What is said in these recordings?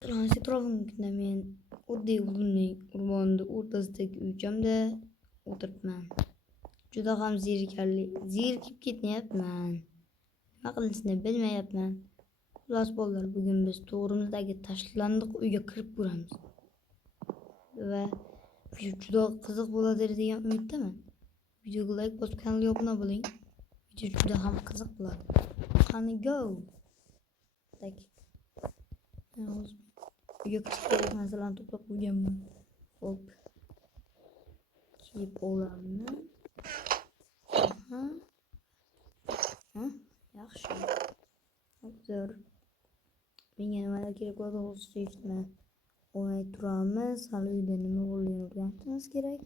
Transit tarafında men oddiy yo'lning o'rmonda o'rtasidagi uychamda o'tiribman. Juda ham zerikib ketyapman. Nima qilishni bilmayapman. Xullas bolalar, bugun biz to'g'rimizdagi tashlandiq uyga kirib ko'ramiz. Va juda qiziq bo'ladi degan umiddaman. Videoga like bosib kanalga obuna bo'ling. Video juda ham qiziq bo'ladi. Qani go. Uyga kirib narsalarni to'plab qo'yganman. Hop. Kiyib olaman. Yaxshi. Hozir menga nimalar kerak bo'ladi o'zlashtirishni o'ylay turamiz. Hali uyda nima bo'lganini o'rganishimiz kerak.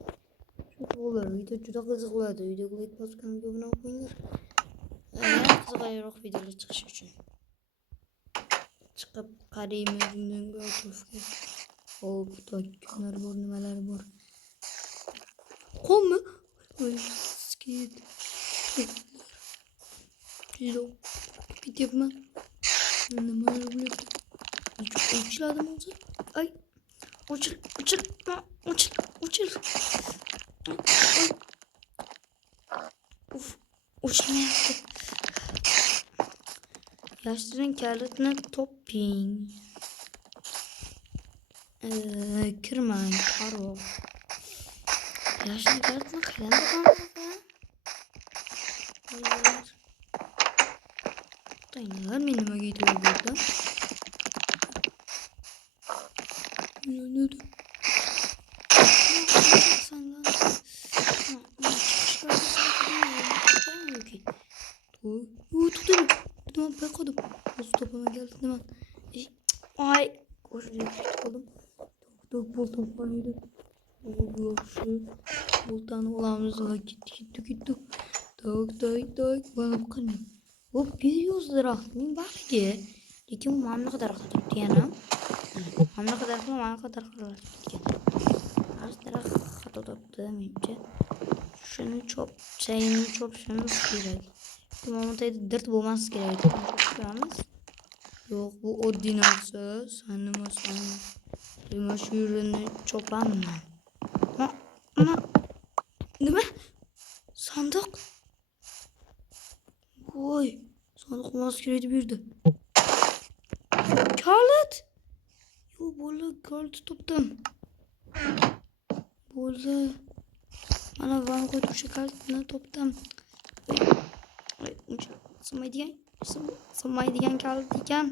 Shu bo'ldi. Video juda qiziq bo'ladi. Videoga like bosib kanalga obuna bo'linglar. Yana qiziqroq videolar chiqishi uchun. Chiqib qaraymiz bunga atrofga. Hop, to'kkanlar bor, nimalar bor. Qolma. Voy, skit. Juda ketyapman. Nimalar bo'lyapti? O'chiladim hozir. Ay. O'chil. Uf, o'chilmayapti. Yashirin kalitni toping. Kirmang, qaroq. Yashirin kalitni qaydan topamiz? Hayır. Tayinlar men nimaga yetib bo'ldim? Payqadim. O'zi topama geldi nima? Ay, ko'rib qoldim. Tok bo'ldim qo'ydi. Yaxshi. Bultani olamiz. Ketdi. Tok. Bana qani. Bu bir yozdiroq. Men baqdi. Lekin mana qadar turibdi yana. Mana qadar qilgan. Astra xato topdi menimcha. Shuni chayini chopishimiz kerak. Momentayda dirt bo'lmas kerak. Ko'ramiz. Yo'q, bu oddiy narsa. Sanimasan. Nima shu yerini chopaman. Nima? Sandiq. Voy, sandiq olmas kerak deb yurdi. Kalit. Yo, bo'ldi, kalit topdim. Bo'ldi. Mana van qo'yib o'sha kalitni topdim. Sig'maydigan kalit ekan.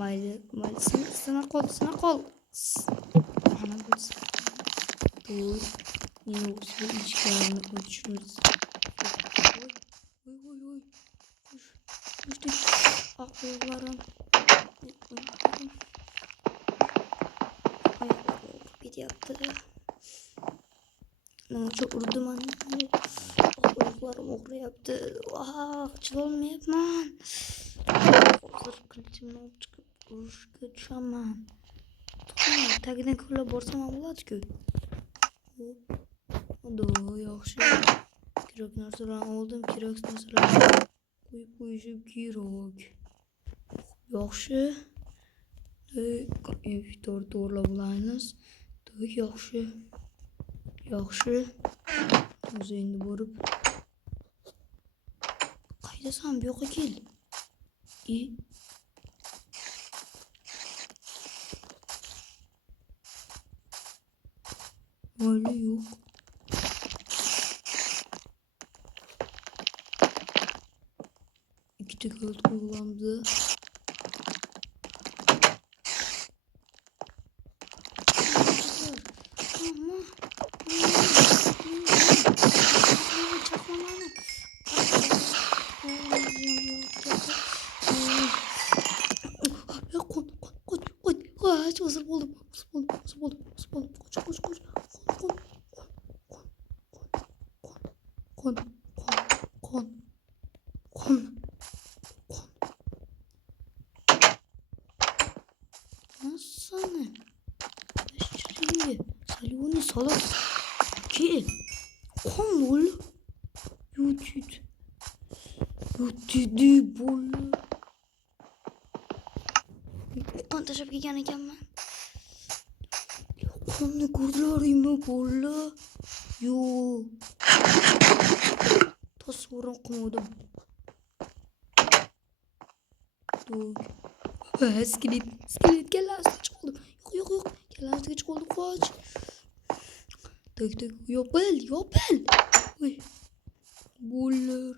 Mayli, sina qol. Mana bo'lsa. Dur. Yo'q, ishlarni o'chiramiz. Voy. Oyoqlarim. Oyoqlarim ketyapti. Nima urdim mana. Oyoqlarim og'riyapti. Chilolmayapman. Hozir qilichimni olib chiqib urishga tushaman. Tagidan ko'rlab borsam ham bo'ladi-ku. Yaxshi. Kerak narsalarni oldim. Kerak narsalarni qo'yib qo'yishim kerak. Yaxshi. Iftor to'g'rilab olamiz. Yaxshi. O'zi endi borib. Qaydasan? Bu yoqqa kel. Mayli yo'q. İki kalit kullandı. Hazır buldum. Koş. Kon. Nasıl? Şuraya. Saloni salak. Ki. Kon bol. Yuttu bol. Kontaşa yashirib kelgan ekanman. Qonni ko'rdilaringmi bolalar? Yo'q. Tasavvur qilmadim. Skelet kallasini chiqoldim. Yo'q. Kallasini chiqoldim, qoch. Tak, yopil. Voy. Bolalar.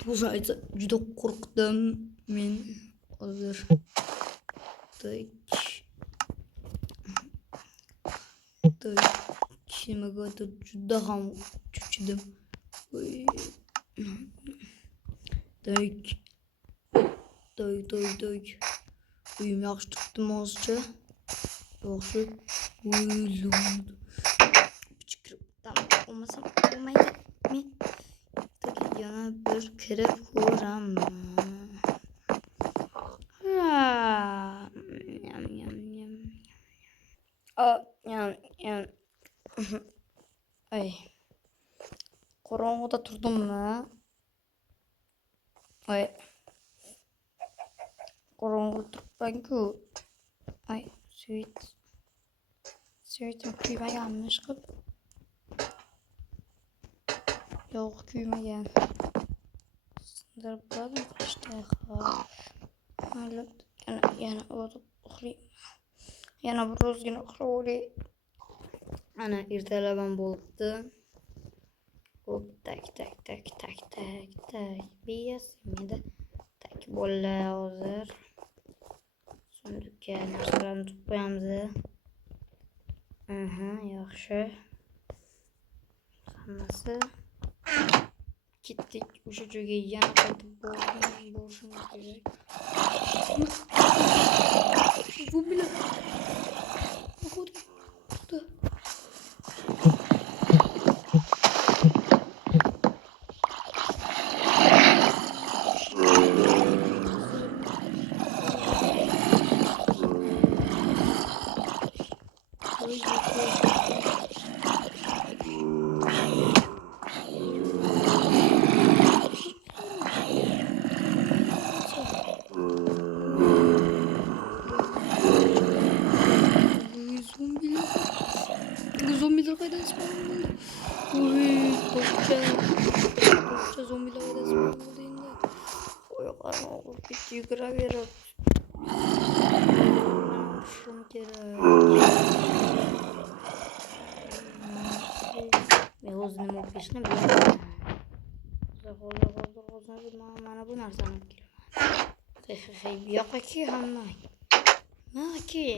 To'g'ri aytsa, juda qo'rqdim men hozir. Kimagadir juda ham cho'chidim. Uyim yaxshi turibdimi hozircha? Yaxshi. Kirib olmasam bo'lmaydi. Men yana bir kirib ko'raman. Ay. Qorong'uda turdimmi? Ay. Qorong'uda turibman-ku. Ay, Sweetim kuymaganmish qib. Yo'q, kuymagan. Sindirib qo'ydim qishda. Mayli, yana o'tib uxlayman. Yana birozgina uxlab olay. Ana ertalab ham bo'libdi. Hop, tak. Biyasimda. Tak, bolalar hozir. Sundukka narsalarni tutib qo'yamiz. Yaxshi. Hammasi. Ketdik o'sha joyga yana qaytib borishimiz kerak. Bu bilan. Zombiler kaydan spawn oldu. Topça zombiler kaydan spawn oldu endi. Oyoqlarım og'rib ketdi, yuguraverib. Shum kerak. Men o'zim nima o'qishni bilmayman. Hozir mana bu narsani olib kelaman. Bu yoqqa hamma. Naki.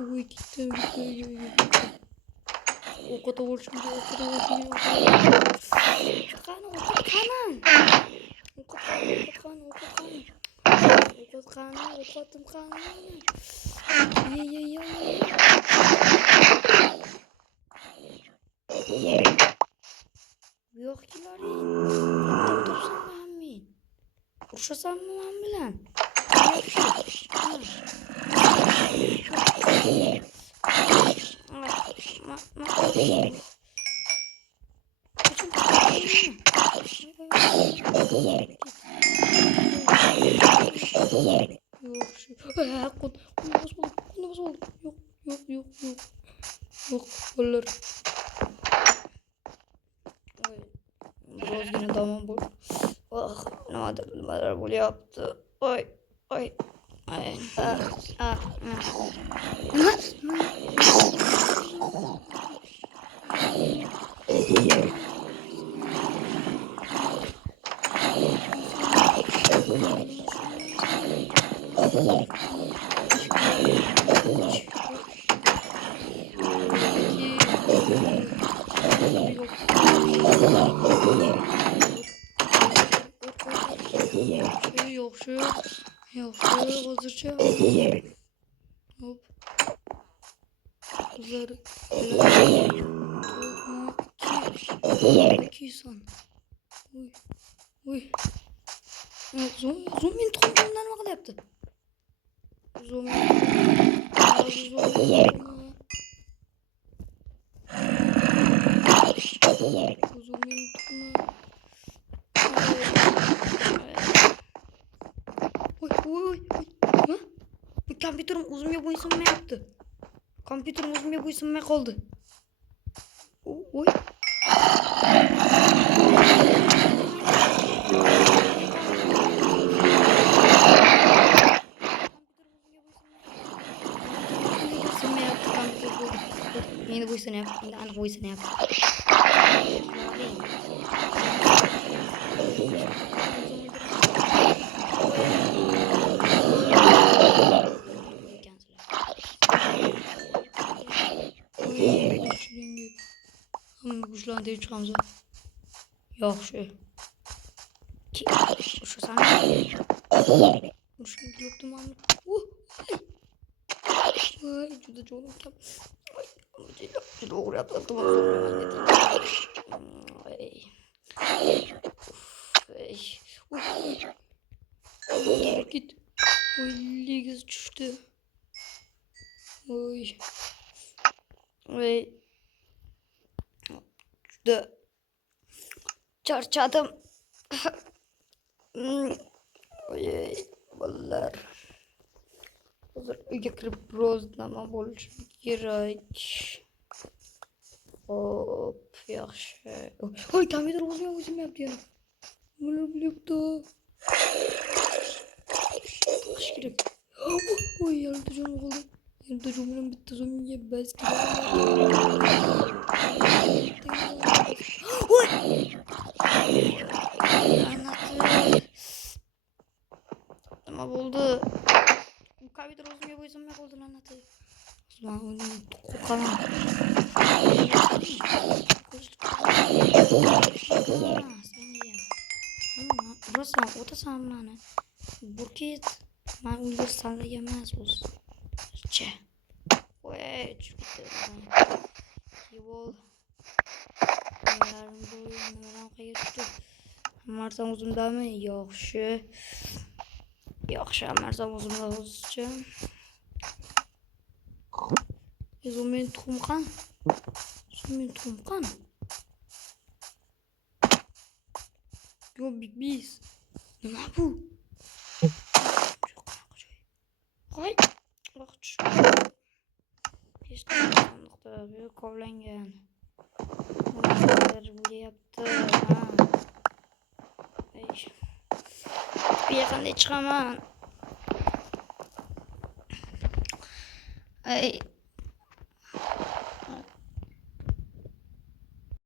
Ой, gitti. O kadar uğraşınca Yok ki Uğraşasam mı lan bilen? Yok, olur. Biraz yine tamam bu. Ah, ne kadar böyle yaptı. Ay. Ay. Ay. Ah. Yok şu. Yok şu. Hozircha. Hop. Zarı. İki son. Uy. Uy. Zombinin tuxumdan nima qilyapti? Zombinin tuxumi. Oy. Ha? Bu kompüterim uzunga bo'ysunmayapti. Kompüterim uzunga bo'ysunmay qoldi. Oy. Yeni bo'ysunyapti. Endi aniq bo'ysunyapti. Kuşlardan çıkamaz. Yaxşı. Şu sana. Şunu kilottum ama. Ay, juda jonim kam. Juda o'g'ri yaptım. Ay. Git. Oy, ligiz düştü. Oy. Oy. Juda charchadim. Oy, bolalar. Hozir uyga kirib biroz nima bo'lishi kerak. Hop, yaxshi. Oy, kompyuter o'zim yana. Nima bo'lyapti? Qish kerak. Oy, yarımda canım qoldi. Yarımda canım bitti zombiga bas Oy! Nima bo'ldi? Kompüter o'zimga bo'ysunmay qoldi lanati. Men o'zim qo'rqaman. Burasam o'tasan mani. Burket. Men universalda emas o'zi. Che. Voy, chiqdi. Yevol. Yarim bo'yi nimadan qayerda? Marsam o'zimdami? Yaxshi. Yaxshi, marsam o'zimda hozircha. Zo'men tuxum qan? Yo, Big Biz. Nima bu? Qo'y. Vaqt. Hech qanday sandiqda kovlangan. Nimadir bo'lyapti. Bu yoqdan chiqaman. Ay,